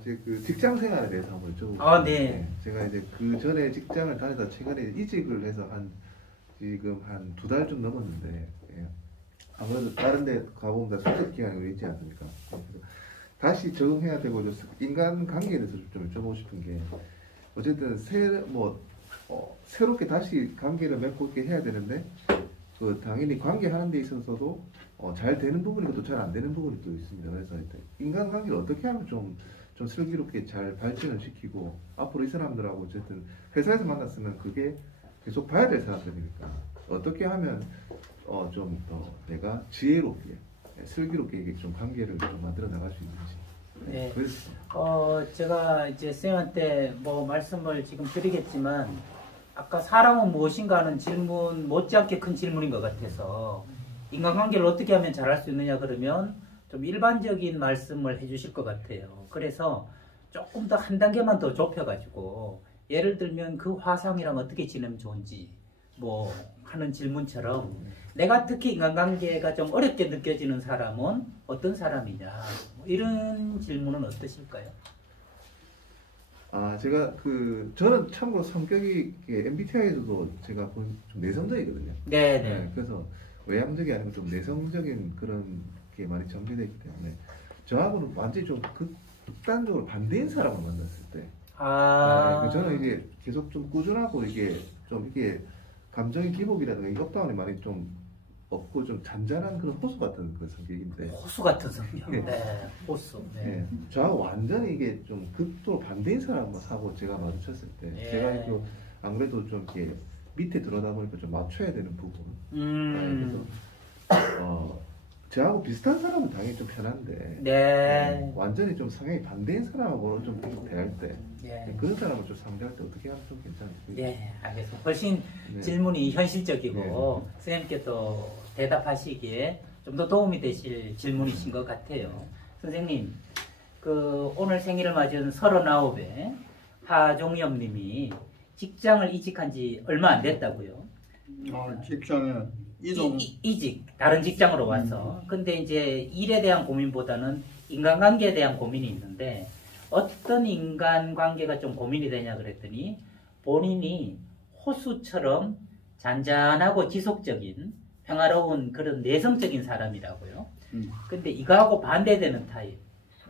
이제 그 직장 생활에 대해서 한번 여쭤보고 아, 싶은데, 네. 제가 이제 그 전에 직장을 다니다 최근에 이직을 해서 지금 한 2달 좀 넘었는데, 예. 아무래도 다른 데 가보면 다 수습 기간이 있지 않습니까? 그래서 다시 적응해야 되고, 인간 관계에 대해서 좀 여쭤보고 싶은 게, 어쨌든 새롭게 다시 관계를 맺고 있게 해야 되는데, 당연히 관계하는 데 있어서도 잘 되는 부분이 있고 또 잘 안 되는 부분이 또 있습니다. 그래서 인간관계를 어떻게 하면 좀 슬기롭게 잘 발전을 시키고, 앞으로 이 사람들하고 어쨌든 회사에서 만났으면 그게 계속 봐야 될 사람들이니까 어떻게 하면 좀 더 내가 지혜롭게 슬기롭게 이게 좀 관계를 좀 만들어 나갈 수 있는지. 네. 그래서 제가 이제 쌤한테 뭐 말씀을 지금 드리겠지만, 아까 사람은 무엇인가 하는 질문 못지않게 큰 질문인 것 같아서, 인간관계를 어떻게 하면 잘할 수 있느냐 그러면 좀 일반적인 말씀을 해주실 것 같아요. 그래서 조금 더 한 단계만 더 좁혀가지고, 예를 들면 그 화상이랑 어떻게 지내면 좋은지 뭐 하는 질문처럼, 내가 특히 인간관계가 좀 어렵게 느껴지는 사람은 어떤 사람이냐, 뭐 이런 질문은 어떠실까요? 제가 저는 참고로 성격이 MBTI에서도 제가 좀 내성적이거든요. 네네. 네, 그래서 외향적이 아니고 좀 내성적인 그런 게 많이 전개되어 있기 때문에 저하고는 완전히 좀 극단적으로 반대인 사람을 만났을 때, 네, 저는 이게 계속 좀 꾸준하고 이게 감정의 기복이라든가 이 업다운이 많이 좀 없고 좀 잔잔한 그런 호수 같은 그런 성격인데. 호수 같은 성격. 네. 네, 호수. 네. 네. 저하고 완전히 이게 좀 극도로 반대인 사람하고 제가 마주쳤을 때, 예. 제가 아무래도 좀 이렇게 밑에 들어다 보니까 좀 맞춰야 되는 부분. 네, 그래서 저하고 비슷한 사람은 당연히 좀 편한데, 네. 완전히 좀 성향이 반대인 사람하고 좀 대할 때, 예. 그런 사람을 좀 상대할 때 어떻게 하면 좀 괜찮을까요? 예, 알겠습니다. 훨씬 네. 질문이 현실적이고 네. 선생님께 또 대답하시기에 좀 더 도움이 되실 질문이신 것 같아요. 선생님, 오늘 생일을 맞은 39의 하종엽 님이 직장을 이직한 지 얼마 안 됐다고요. 직장에 이동. 이직, 다른 직장으로 와서. 근데 이제 일에 대한 고민보다는 인간관계에 대한 고민이 있는데, 어떤 인간관계가 좀 고민이 되냐 그랬더니, 본인이 호수처럼 잔잔하고 지속적인 평화로운 그런 내성적인 사람이라고요. 근데 이거하고 반대되는 타입,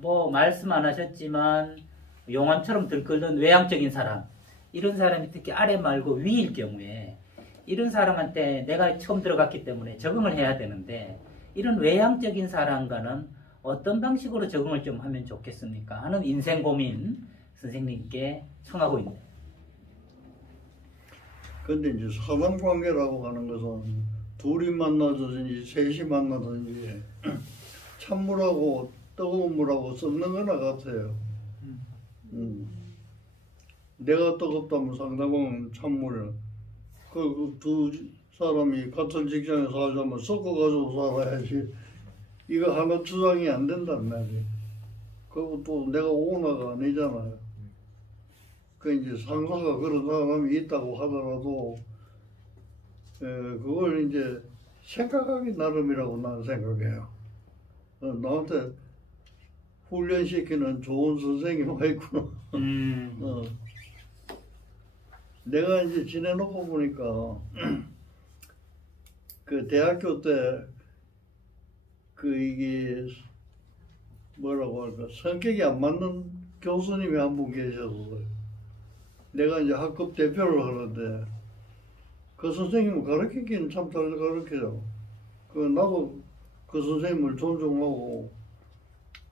뭐 말씀 안 하셨지만 용암처럼 들끓는 외향적인 사람, 이런 사람이 특히 아래 말고 위일 경우에, 이런 사람한테 내가 처음 들어갔기 때문에 적응을 해야 되는데, 이런 외향적인 사람과는 어떤 방식으로 적응을 좀 하면 좋겠습니까 하는 인생 고민 선생님께 청하고 있네요. 근데 이제 사람 관계라고 하는 것은 둘이 만나든지 셋이 만나든지 찬물하고 뜨거운 물하고 섞는 거나 같아요. 내가 뜨겁다면 상대방은 찬물을, 그 두 사람이 같은 직장에 살자면 섞어가지고 살아야지. 이거 하나 주장이 안 된단 말이에요. 그리고 또 내가 오너가 아니잖아요. 그 이제 상사가 그런 사람이 있다고 하더라도 그걸 이제 생각하기 나름이라고 나는 생각해요. 나한테 훈련시키는 좋은 선생님이 있구나. 내가 이제 지내놓고 보니까 그 대학교 때 이게 뭐라고 할까, 성격이 안 맞는 교수님이 한 분 계셨어요. 내가 이제 학급 대표를 하는데 그 선생님을 가르치기는 참 잘 가르쳐요. 나도 그 선생님을 존중하고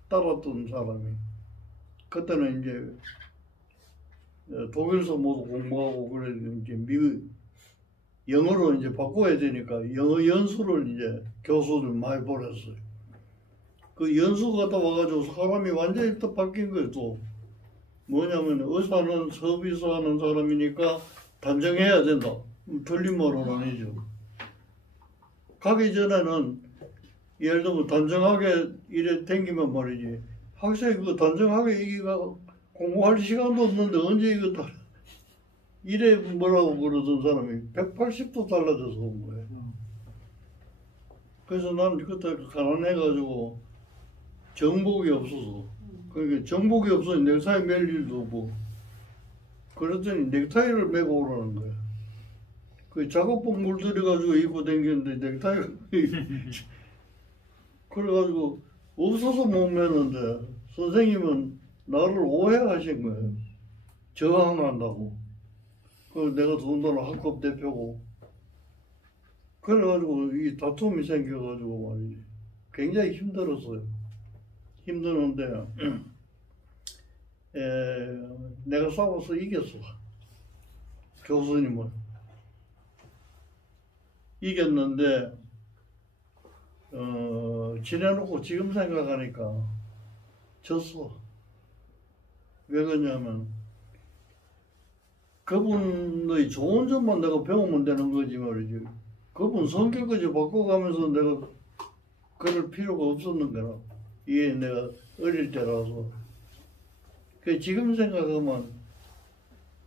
따랐던 사람이, 그때는 이제 독일서 모두 공부하고 그래도 이제 영어로 이제 바꿔야 되니까 영어 연수를 이제 교수들 많이 보냈어요. 그 연수 갔다 와가지고 사람이 완전히 또 바뀐 거예요. 또 뭐냐면 의사는 서비스 하는 사람이니까 단정해야 된다. 틀린 말은 아니죠. 가기 전에는 예를 들면 단정하게 이래 댕기면 말이지, 학생이 그 단정하게 이가 공부할 시간도 없는데 언제 이거 다 이래 뭐라고 그러던 사람이 180도 달라져서 온 거예요. 그래서 나는 그때 가난해가지고 정복이 없어서 그러니까 정복이 없으니 넥타이 맬 일도 없고. 그랬더니 넥타이를 메고 오라는 거야. 그 작업복 물들여가지고 입고 다니는데 넥타이가 그래가지고 없어서 못 매는데 선생님은 나를 오해하신 거예요. 저항한다고. 그래서 내가 더군다나 학급 대표고. 그래가지고 이 다툼이 생겨가지고 말이지. 굉장히 힘들었어요. 힘드는데 내가 싸워서 이겼어. 교수님을. 이겼는데 지내놓고 지금 생각하니까 졌어. 왜 그러냐면 그분의 좋은 점만 내가 배우면 되는 거지 말이지. 그분 성격까지 바꿔가면서 내가 그럴 필요가 없었는 거라. 이게 내가 어릴 때라서. 그 지금 생각하면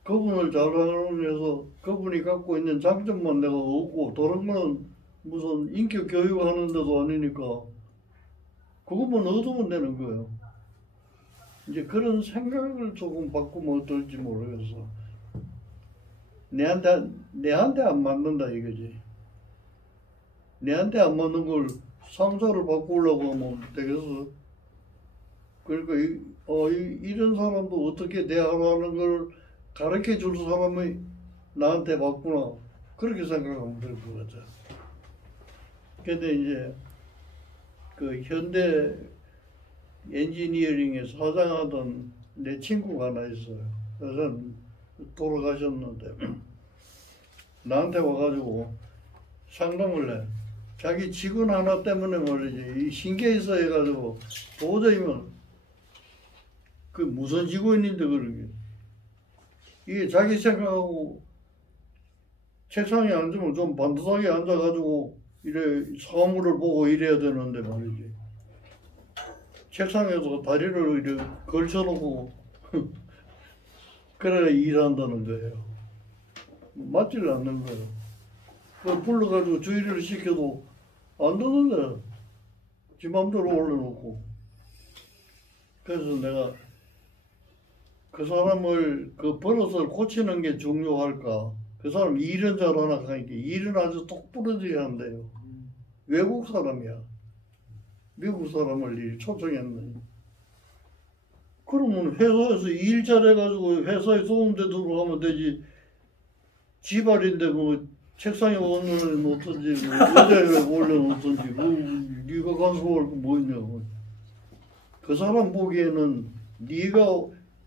그분을 잘하기 위해서 그분이 갖고 있는 장점만 내가 얻고 다른 거는 무슨 인격 교육하는 데도 아니니까 그것만 얻으면 되는 거예요. 이제 그런 생각을 조금 바꾸면 어떨지 모르겠어. 내한테 안 맞는다 이거지. 내한테 안 맞는 걸 상사를 바꾸려고 하면 되겠어. 그러니까 이런 사람도 어떻게 대하라는 걸 가르쳐 줄 사람이 나한테 맞구나. 그렇게 생각하면 될 것 같아. 근데 이제 그 현대 엔지니어링에 사장하던 내 친구가 하나 있어요. 그래서 돌아가셨는데 나한테 와가지고 상담을 해. 자기 직원 하나 때문에 말이지 이 신기해서 해가지고 도저히면 그 무슨 직원인데 그러게 이게 자기 생각하고 책상에 앉으면 좀 반듯하게 앉아가지고 이래 사물을 보고 이래야 되는데 말이지 책상에서 다리를 이렇게 걸쳐놓고 그래 일한다는 거예요. 맞질 않는 거예요. 그걸 불러가지고 주의를 시켜도 안 듣는데 지 맘대로 올려놓고. 그래서 내가 그 사람을 그 버릇을 고치는 게 중요할까? 그 사람 일은 잘하나 하니까 일은 아주 똑부러지게 한대요. 외국 사람이야. 미국 사람을 초청했네. 그러면 회사에서 일 잘해가지고 회사에 좋은데 들어가면 되지. 지발인데 뭐 책상에 올려놓든지 뭐 의자에 올려놓든지 뭐 네가 간섭할 거 뭐 있냐고. 그 사람 보기에는 네가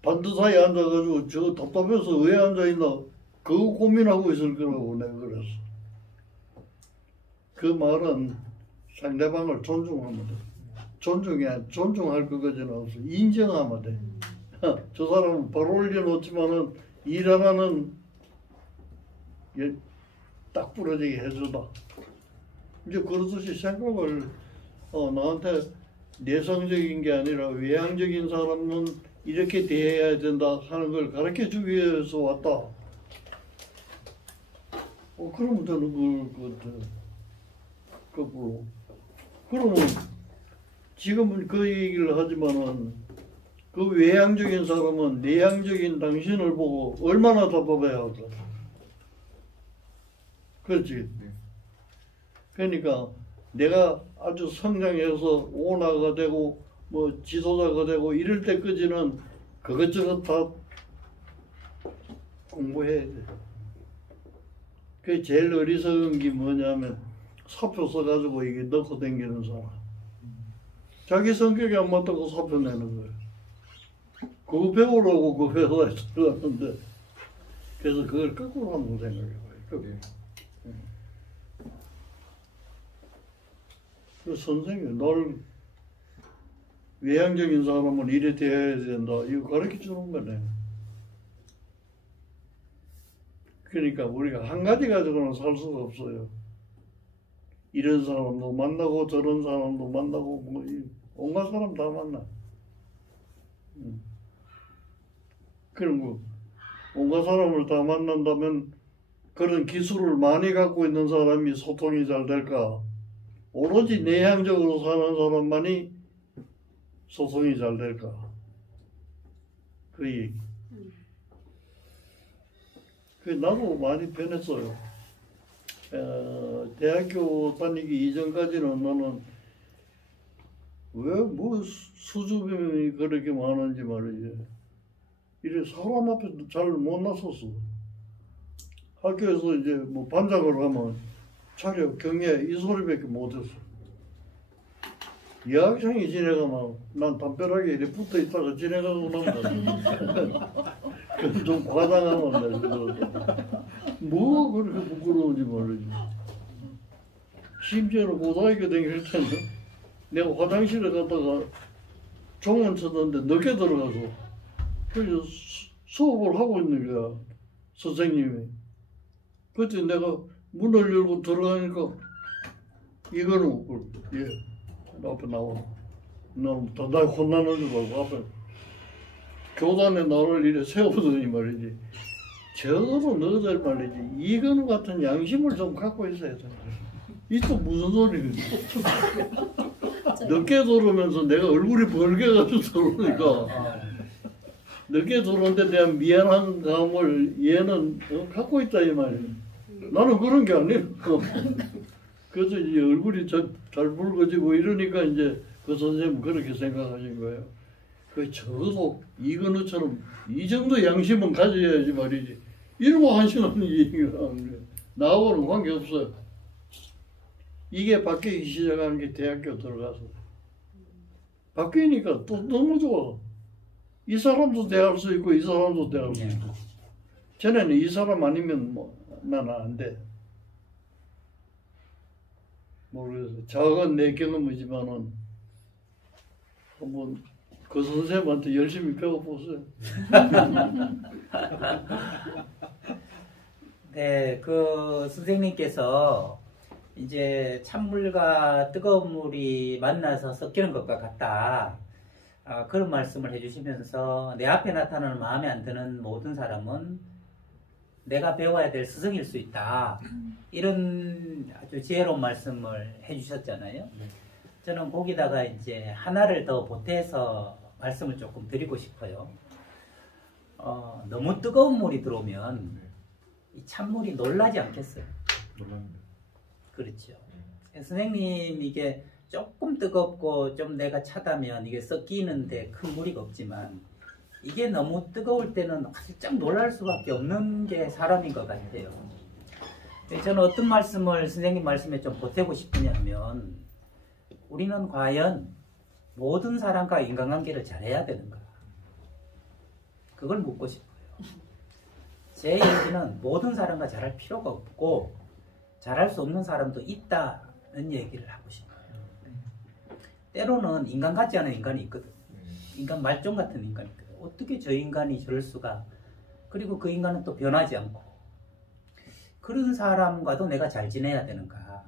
반듯하게 앉아가지고 저 답답해서 왜 앉아있나 그거 고민하고 있을 거라고 내가 그랬어. 그 말은 상대방을 존중하면 돼. 존중할 것까지는 없어. 인정하면 돼. 저 사람은 바로 올려놓지만은 일 하나는 딱 부러지게 해주다. 이제 그러듯이 생각을 나한테 내성적인 게 아니라 외향적인 사람은 이렇게 대해야 된다 하는 걸 가르쳐 주기 위해서 왔다. 그러면 되는 걸 같아. 거꾸로. 그러면 지금은 그 얘기를 하지만은 그 외향적인 사람은 내향적인 당신을 보고 얼마나 답답해 할까. 그렇지. 그러니까 내가 아주 성장해서 오너가 되고 뭐 지도자가 되고 이럴 때까지는 그것저것 다 공부해야 돼. 그 제일 어리석은 게 뭐냐면 사표 써가지고 이게 넣고 다니는 사람. 자기 성격이 안 맞다고 사표 내는 거예요. 그거 배우려고 그 회사에 들어갔는데 그래서 그걸 거꾸로 한번 생각해봐요. 그 선생님 널 외향적인 사람은 이래 대해야 된다. 이거 가르쳐 주는 거네. 그러니까 우리가 한 가지 가지고는 살 수가 없어요. 이런 사람도 만나고 저런 사람도 만나고 뭐 온갖 사람 다 만나. 그리고 온갖 사람을 다 만난다면 그런 기술을 많이 갖고 있는 사람이 소통이 잘 될까? 오로지 내향적으로 사는 사람만이 소통이 잘 될까? 그 얘기. 그 나도 많이 변했어요. 대학교 다니기 이전까지는 나는 왜 뭐 수줍음이 그렇게 많은지 말이지. 이래 사람 앞에 잘 못 나섰어. 학교에서 이제 뭐 반장으로 가면 차려 경례 이 소리밖에 못했어. 여학생이 지내가면 난 담벼락에 이렇게 붙어 있다가 지내가고 나면 그건 좀 과장하면 뭐 그렇게 부끄러운지 모르지. 심지어는 고등학교 다닐 때는 내가 화장실에 갔다가 종원 쳤는데 늦게 들어가서 그래서 수업을 하고 있는 거야 선생님이. 그때 내가 문을 열고 들어가니까 이거는 앞에 나와. 나 단단히 혼나는 줄 알고 앞에 교단에 나를 이래 세우더니 말이지. 적어도 너희들 말이지 이거는 같은 양심을 좀 갖고 있어야 돼. 이 또 무슨 소리지? 늦게 들어오면서 내가 얼굴이 벌게가지고 들어오니까 늦게 들어오는데 대한 미안한 감을 얘는 갖고 있다 이 말이야. 나는 그런 게 아니에요. 그래서 이제 얼굴이 잘 붉어지고 이러니까 이제 그 선생님은 그렇게 생각하신 거예요. 그 적어도 이건우처럼 이 정도 양심은 가져야지 말이지. 이러고 하시는 얘기가 하는 거예요. 나하고는 관계없어요. 이게 바뀌기 시작하는 게 대학교 들어가서. 바뀌니까 또 너무 좋아. 이 사람도 대할 수 있고 이 사람도 대할 수 있고. 전에는 이 사람 아니면 뭐 나는 안 돼. 모르겠어. 작은 내 경험이지만은 한번 그 선생님한테 열심히 배워보세요. 네, 그 선생님께서 이제 찬물과 뜨거운 물이 만나서 섞이는 것과 같다. 그런 말씀을 해주시면서 내 앞에 나타나는 마음에 안 드는 모든 사람은 내가 배워야 될 스승일 수 있다. 이런 아주 지혜로운 말씀을 해주셨잖아요. 저는 거기다가 이제 하나를 더 보태서 말씀을 조금 드리고 싶어요. 너무 뜨거운 물이 들어오면 이 찬물이 놀라지 않겠어요? 놀랍니다. 그렇죠. 선생님 이게 조금 뜨겁고 좀 내가 차다면 이게 섞이는데 큰 무리가 없지만 이게 너무 뜨거울 때는 활짝 놀랄 수밖에 없는 게 사람인 것 같아요. 저는 어떤 말씀을 선생님 말씀에 좀 보태고 싶으냐 하면 우리는 과연 모든 사람과 인간관계를 잘해야 되는가? 그걸 묻고 싶어요. 제 얘기는 모든 사람과 잘할 필요가 없고 잘할 수 없는 사람도 있다는 얘기를 하고 싶어요. 때로는 인간 같지 않은 인간이 있거든. 인간 말종 같은 인간이 있거든. 어떻게 저 인간이 저럴 수가. 그리고 그 인간은 또 변하지 않고. 그런 사람과도 내가 잘 지내야 되는가?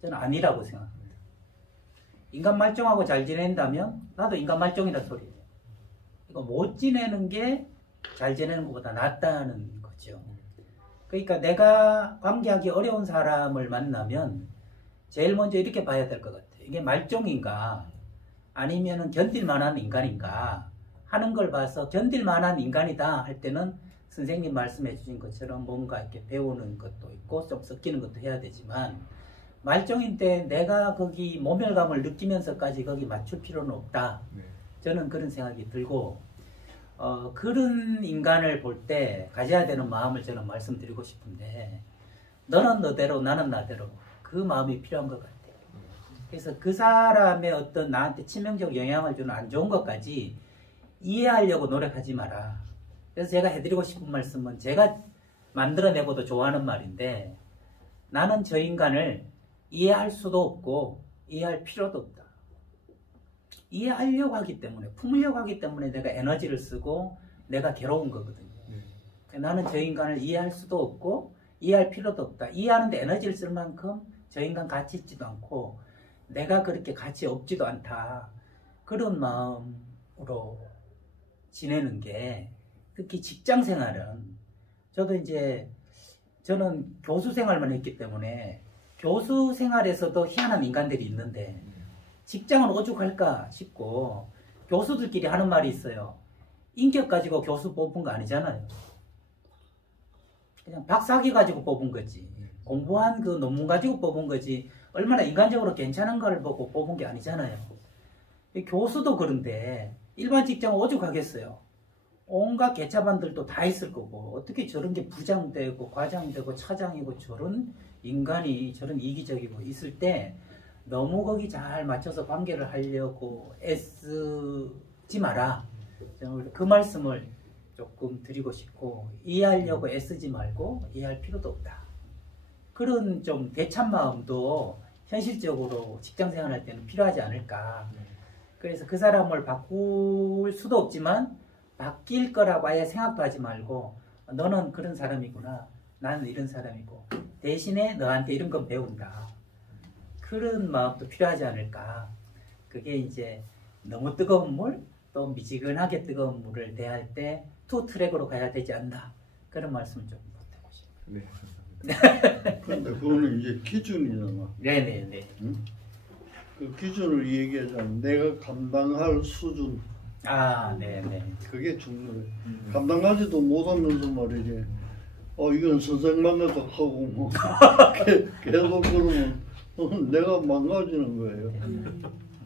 저는 아니라고 생각합니다. 인간 말종하고 잘 지낸다면 나도 인간 말종이란 소리예요. 이거 못 지내는 게 잘 지내는 것보다 낫다는 거죠. 그러니까 내가 관계하기 어려운 사람을 만나면 제일 먼저 이렇게 봐야 될 것 같아요. 이게 말종인가 아니면은 견딜 만한 인간인가 하는 걸 봐서 견딜 만한 인간이다 할 때는 선생님 말씀해 주신 것처럼 뭔가 이렇게 배우는 것도 있고 좀 섞이는 것도 해야 되지만 말종인데 내가 거기 모멸감을 느끼면서까지 거기 맞출 필요는 없다. 저는 그런 생각이 들고 그런 인간을 볼 때 가져야 되는 마음을 저는 말씀드리고 싶은데 너는 너대로 나는 나대로 그 마음이 필요한 것 같아요. 그래서 그 사람의 어떤 나한테 치명적 영향을 주는 안 좋은 것까지 이해하려고 노력하지 마라. 그래서 제가 해드리고 싶은 말씀은 제가 만들어내고도 좋아하는 말인데 나는 저 인간을 이해할 수도 없고 이해할 필요도 없다. 이해하려고 하기 때문에 품으려고 하기 때문에 내가 에너지를 쓰고 내가 괴로운 거거든요. 나는 저 인간을 이해할 수도 없고 이해할 필요도 없다. 이해하는데 에너지를 쓸 만큼 저 인간 가치 있지도 않고 내가 그렇게 가치 없지도 않다. 그런 마음으로 지내는 게 특히 직장 생활은 저도 이제 저는 교수 생활만 했기 때문에 교수 생활에서도 희한한 인간들이 있는데 직장은 오죽할까 싶고 교수들끼리 하는 말이 있어요. 인격 가지고 교수 뽑은 거 아니잖아요. 그냥 박사학위 가지고 뽑은 거지. 공부한 그 논문 가지고 뽑은 거지. 얼마나 인간적으로 괜찮은 걸 보고 뽑은 게 아니잖아요. 교수도 그런데 일반 직장 오죽하겠어요. 온갖 개차반들도 다 있을 거고 어떻게 저런 게 부장되고 과장되고 차장이고 저런 인간이 저런 이기적이고 있을 때 너무 거기 잘 맞춰서 관계를 하려고 애쓰지 마라. 저는 그 말씀을 조금 드리고 싶고 이해하려고 애쓰지 말고 이해할 필요도 없다. 그런 좀 대참 마음도 현실적으로 직장 생활할 때는 필요하지 않을까. 그래서 그 사람을 바꿀 수도 없지만 바뀔 거라고 아예 생각도 하지 말고 너는 그런 사람이구나. 나는 이런 사람이고 대신에 너한테 이런 건 배운다. 그런 마음도 필요하지 않을까. 그게 이제 너무 뜨거운 물, 또 미지근하게 뜨거운 물을 대할 때 투 트랙으로 가야 되지 않나. 그런 말씀을 좀 보태고 싶어요. 네. 근데 그거는 이제 기준이잖아. 네네네. 응? 그 기준을 얘기하자면 내가 감당할 수준. 아, 네네. 그게 중요해. 감당하지도 못하면서 말이지. 이건 선생 만나도 하고 뭐 계속 그러면 내가 망가지는 거예요.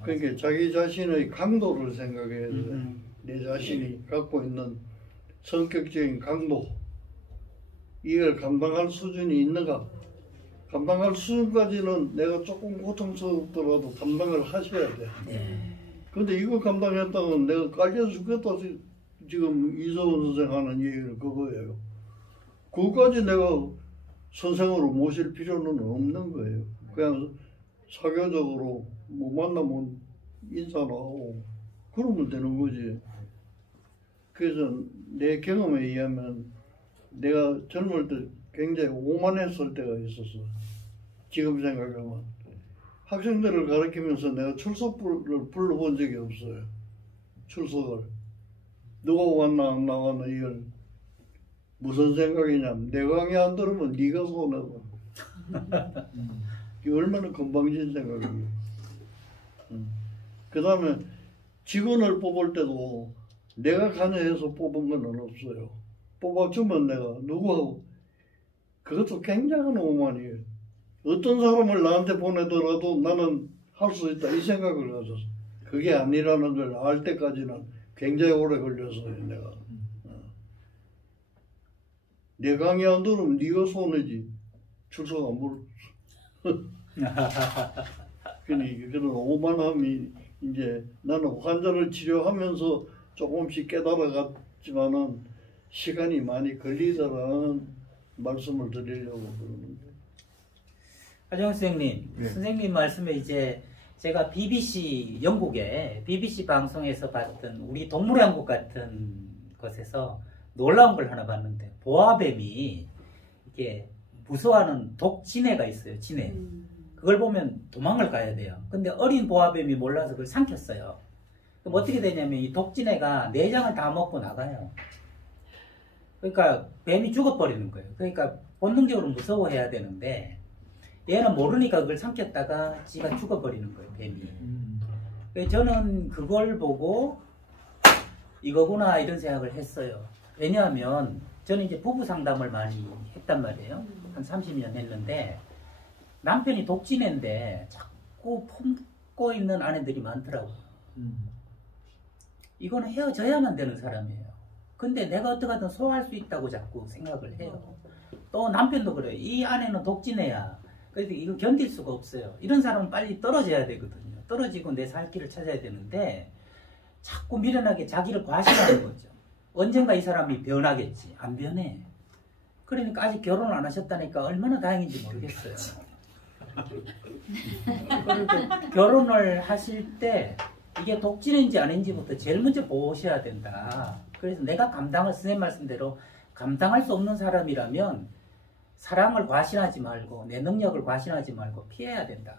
그러니까 자기 자신의 강도를 생각해야 돼. 내 자신이 갖고 있는 성격적인 강도, 이걸 감당할 수준이 있는가? 감당할 수준까지는 내가 조금 고통스럽더라도 감당을 하셔야 돼. 근데 이거 감당했다면 내가 깔려 죽겠다. 지금 이서훈 선생 하는 얘기는 그거예요. 그거까지 내가 선생으로 모실 필요는 없는 거예요. 그냥 사교적으로 뭐 만나면 인사나 하고 그러면 되는 거지. 그래서 내 경험에 의하면 내가 젊을 때 굉장히 오만했을 때가 있었어. 지금 생각하면 학생들을 가르치면서 내가 출석부를 불러본 적이 없어요. 출석을 누가 왔나 안 나왔나 이걸 무슨 생각이냐면 내 강의 안 들으면 네가 손해봐. 이게 얼마나 건방진 생각이에요. 그 다음에 직원을 뽑을 때도 내가 관여해서 뽑은 건 없어요. 뽑아주면 내가 누구하고 그것도 굉장한 오만이에요. 어떤 사람을 나한테 보내더라도 나는 할 수 있다 이 생각을 가졌어. 그게 아니라는 걸 알 때까지는 굉장히 오래 걸렸어요. 내가 내 강의 안 들으면 네가 손해지. 출석 안 부르. 그런 오만함이 이제 나는 환자를 치료하면서 조금씩 깨달아갔지만은 시간이 많이 걸리더라는 말씀을 드리려고 그러는데. 하정우 선생님, 네. 선생님 말씀에 이제 제가 BBC 영국의 BBC 방송에서 봤던 우리 동물의 왕국 같은 것에서 놀라운 걸 하나 봤는데 보아뱀이 이게 무서워하는 독진해가 있어요. 진해. 그걸 보면 도망을 가야 돼요. 근데 어린 보아뱀이 몰라서 그걸 삼켰어요. 그럼 어떻게 되냐면 이 독진해가 내장을 다 먹고 나가요. 그러니까 뱀이 죽어버리는 거예요. 그러니까 본능적으로 무서워해야 되는데 얘는 모르니까 그걸 삼켰다가 지가 죽어버리는 거예요. 뱀이. 그래서 저는 그걸 보고 이거구나 이런 생각을 했어요. 왜냐하면 저는 이제 부부 상담을 많이 했단 말이에요. 한 30년 했는데 남편이 독진해인데 자꾸 품고 있는 아내들이 많더라고요. 이거는 헤어져야만 되는 사람이에요. 근데 내가 어떻게든 소화할 수 있다고 자꾸 생각을 해요. 또 남편도 그래요. 이 아내는 독진해야. 그래서 이거 견딜 수가 없어요. 이런 사람은 빨리 떨어져야 되거든요. 떨어지고 내 살 길을 찾아야 되는데 자꾸 미련하게 자기를 과시하는 거죠. 언젠가 이 사람이 변하겠지. 안 변해. 그러니까 아직 결혼을 안 하셨다니까 얼마나 다행인지 모르겠어요. 그러니까 결혼을 하실 때 이게 독진인지 아닌지부터 제일 먼저 보셔야 된다. 그래서 내가 선생님 말씀대로 감당할 수 없는 사람이라면 사랑을 과신하지 말고 내 능력을 과신하지 말고 피해야 된다.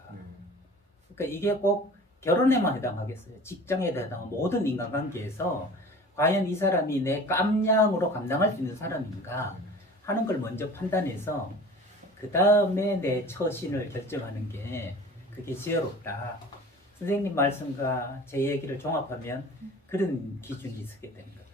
그러니까 이게 꼭 결혼에만 해당하겠어요. 직장에 해당하고 모든 인간관계에서 과연 이 사람이 내 깜냥으로 감당할 수 있는 사람인가 하는 걸 먼저 판단해서 그 다음에 내 처신을 결정하는 게 그게 지혜롭다. 선생님 말씀과 제 얘기를 종합하면 그런 기준이 있게 되는 것 같아요.